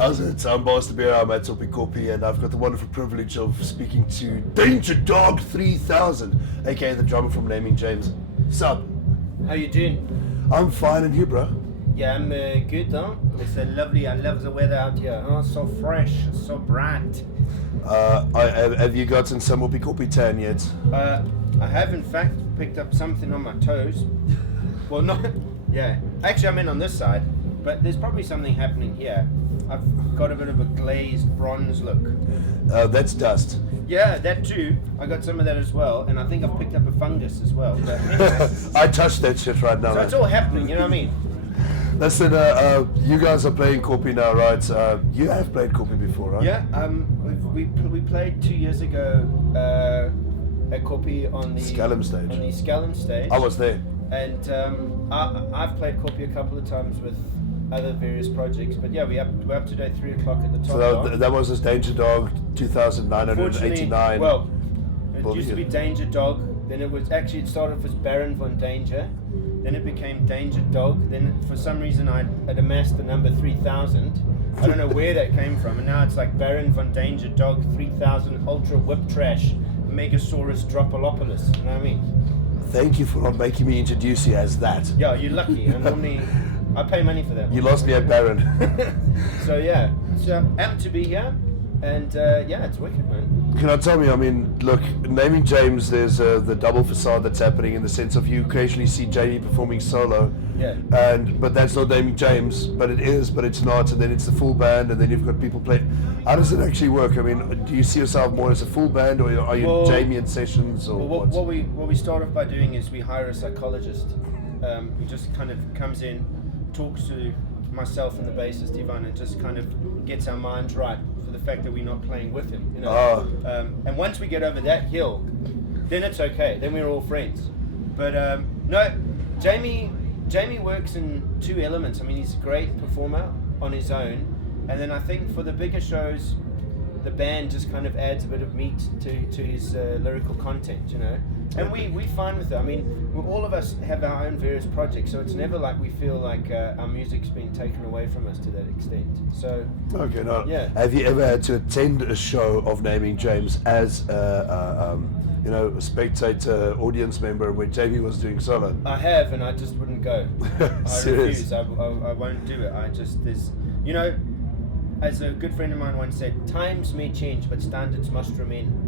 How's it? I'm Bas Beer, I'm at Opikopi, and I've got the wonderful privilege of speaking to Danger Dog 3000, aka the drummer from Naming James. Sup? How you doing? I'm fine, and you, bro? Yeah, I'm good, huh? It's lovely. I love the weather out here. Oh, so fresh, so bright. Have you gotten some Opikopi tan yet? I have in fact picked up something on my toes. Well, not. Yeah, actually, I'm in on this side, but there's probably something happening here. I've got a bit of a glazed bronze look. That's dust. Yeah, that too. I got some of that as well, and I think I've picked up a fungus as well. But anyway, I touched that shit right now. so it's all happening. You know what I mean? Listen, you guys are playing Kopi now, right? You have played Kopi before, right? Yeah. We played 2 years ago at Kopi on the Scallum stage. On the Scallum stage. I was there. And I've played Kopi a couple of times with other various projects, but yeah, we're up today 3 o'clock at the top. So that was this Danger Dog 2989. Well, it used to be Danger Dog. Then it started off as Baron von Danger. Then it became Danger Dog. Then for some reason I had amassed the number 3000. I don't know where that came from, and now it's like Baron von Danger Dog 3000 Ultra Whip Trash Megasaurus Dropolopolis. You know what I mean? Thank you for not making me introduce you as that. Yeah, you're lucky. I pay money for that. You lost me at Baron. So yeah, so amped to be here, and yeah, it's wicked, man. Can I tell me, I mean, look, Naming James, there's the double facade that's happening in the sense of you occasionally see Jamie performing solo. Yeah. But that's not Naming James, but it is, but it's not, and then it's the full band, and then you've got people play. How does it actually work? I mean, do you see yourself more as a full band, or are you Jamie in sessions, or what we start off by doing is we hire a psychologist. He just kind of comes in, talks to myself and the bassist Ivan, and just kind of gets our minds right for the fact that we're not playing with him, you know. And once we get over that hill, then it's okay. Then we're all friends. But no, Jamie works in two elements. I mean, he's a great performer on his own, and then I think for the bigger shows, the band just kind of adds a bit of meat to his lyrical content, you know. And we fine with it. I mean, all of us have our own various projects, so it's never like we feel like our music's being taken away from us to that extent. So okay, no. Yeah. Have you ever had to attend a show of Naming James as a spectator audience member when Jamie was doing solo? I have, and I just wouldn't go. I Serious? refuse. I won't do it. There's, you know, as a good friend of mine once said, times may change, but standards must remain.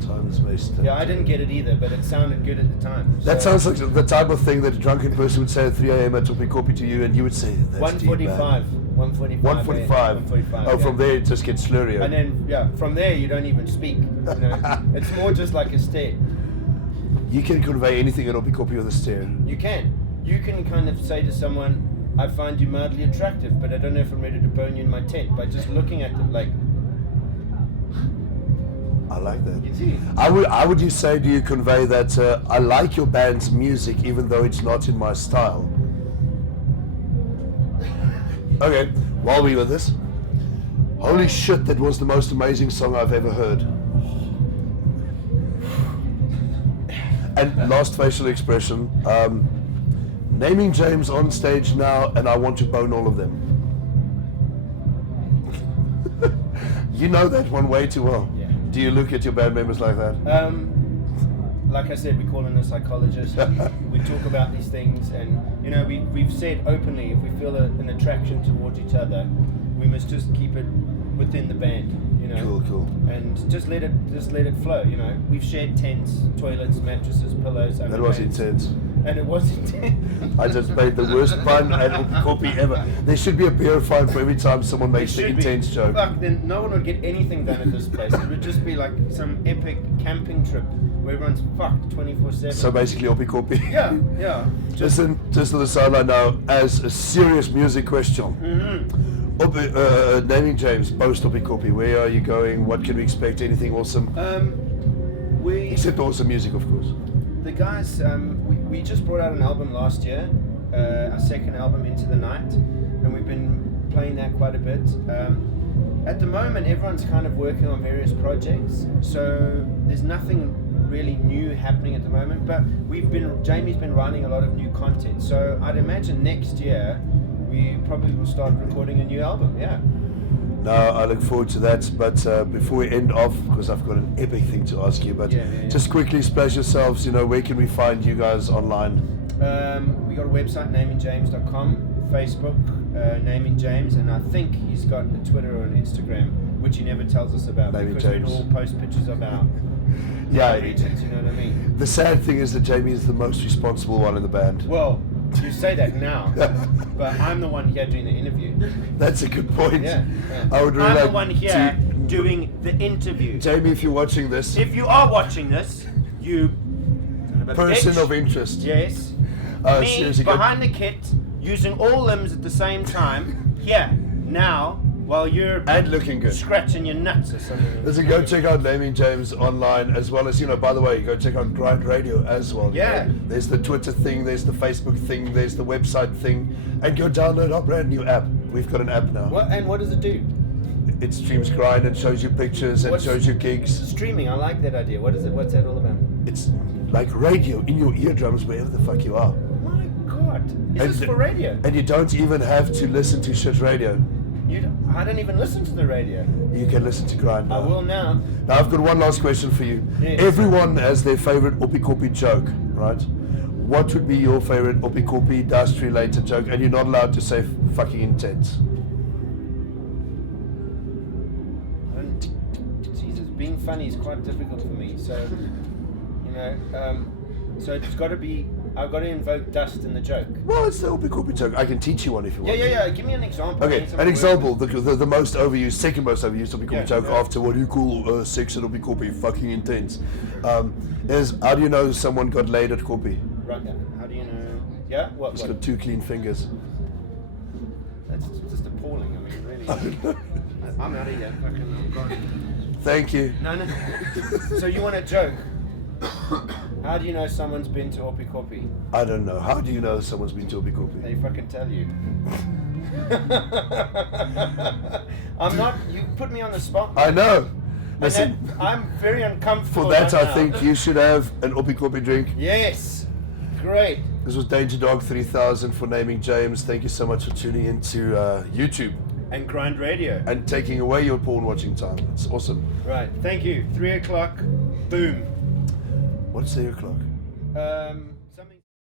Times waste. Yeah, I didn't get it either, but it sounded good at the time. That sounds like the type of thing that a drunken person would say at 3 a.m. at Opikopi to you, and you would say, that's 145. 145. 145. Oh, yeah. from there it just gets slurrier. And then, yeah, from there you don't even speak. You know? It's more just like a stare. You can convey anything at Opikopi with a stare. You can kind of say to someone, I find you mildly attractive, but I don't know if I'm ready to burn you in my tent, by just looking at them like. I like that. You see? How would you say, do you convey that I like your band's music even though it's not in my style? Okay, while we with this, holy shit, that was the most amazing song I've ever heard. And last facial expression, Naming James on stage now, and I want to bone all of them. You know that one way too well. Yeah. Do you look at your band members like that? Like I said, we call in a psychologist. We talk about these things, and you know, we've said openly, if we feel an attraction towards each other, we must just keep it within the band, you know. Cool. And just let it flow, you know. We've shared tents, toilets, mattresses, pillows. That was intense. And it was intense. I just made the worst pun at Opikopi ever. There should be a beer fine for every time someone makes the intense joke. Fuck, then no one would get anything done at this place. It would just be like some epic camping trip where everyone's fucked 24/7. So basically Opikopi. Yeah. Listen, just to the sideline now, as a serious music question. Mm-hmm. Naming James, post Opikopi, where are you going? What can we expect? Anything awesome? Except awesome music, of course. The guys, we just brought out an album last year, our second album, Into the Night, and we've been playing that quite a bit. At the moment, everyone's kind of working on various projects, so there's nothing really new happening at the moment, but Jamie's been writing a lot of new content, so I'd imagine next year we probably will start recording a new album. Yeah. No, I look forward to that. But before we end off, because I've got an epic thing to ask you, but just quickly splash yourselves. Where can we find you guys online? We got a website, namingjames.com, Facebook, Naming James, and I think he's got a Twitter or an Instagram, which he never tells us about Naming because James. we all post pictures of our Yeah. regions. You know what I mean? The sad thing is that Jamie is the most responsible one in the band. Well, you say that now, but I'm the one here doing the interview. That's a good point. Yeah. I would really I'm like the one here doing the interview. Jamie, if you're watching this, If you are watching this, you person bitch, of interest. yes, me seriously, behind the kit, using all limbs at the same time, here, now, while you're and looking good. scratching your nuts or something. Listen, go check out Naming James online, as well as, by the way, go check out Grind Radio as well. Yeah. There's the Twitter thing, there's the Facebook thing, there's the website thing, and go download our brand new app. We've got an app now. What does it do? It streams Grind and shows you pictures and shows you gigs. Streaming, I like that idea. What is it? What's that all about? It's like radio in your eardrums wherever the fuck you are. My God. Is this for radio? And you don't even have to listen to shit radio. I don't even listen to the radio. You can listen to Grind now. I will now. Now I've got one last question for you. Yes. Everyone has their favorite Oppikopi joke, right? What would be your favorite Oppikopi dust related joke? And you're not allowed to say fucking intense. Jesus, being funny is quite difficult for me. So, so it's got to be. I've got to invoke dust in the joke. Well, it's the Oppikopi joke. I can teach you one if you want. Yeah. Give me an example. Okay, an example. The most overused, second most overused Oppikopi joke after what do you call sex at Oppikopi fucking intense, is how do you know someone got laid at Kopi? Right. How do you know? Yeah. What? He's got 2 clean fingers. That's just appalling. I mean, really. I'm out of here. Fucking, I'm gone. Thank you. No. So you want a joke? How do you know someone's been to Oppikopi? I don't know. How do you know someone's been to Oppikopi? They fucking tell you. I'm not. You put me on the spot. I know. Listen, I'm very uncomfortable. for that right I now. think you should have an Oppikopi drink. Yes. Great. This was Danger Dog 3000 for Naming James. Thank you so much for tuning into YouTube And Grind Radio. and taking away your porn watching time. It's awesome. Right. Thank you. 3 o'clock. Boom. What's 3 o'clock?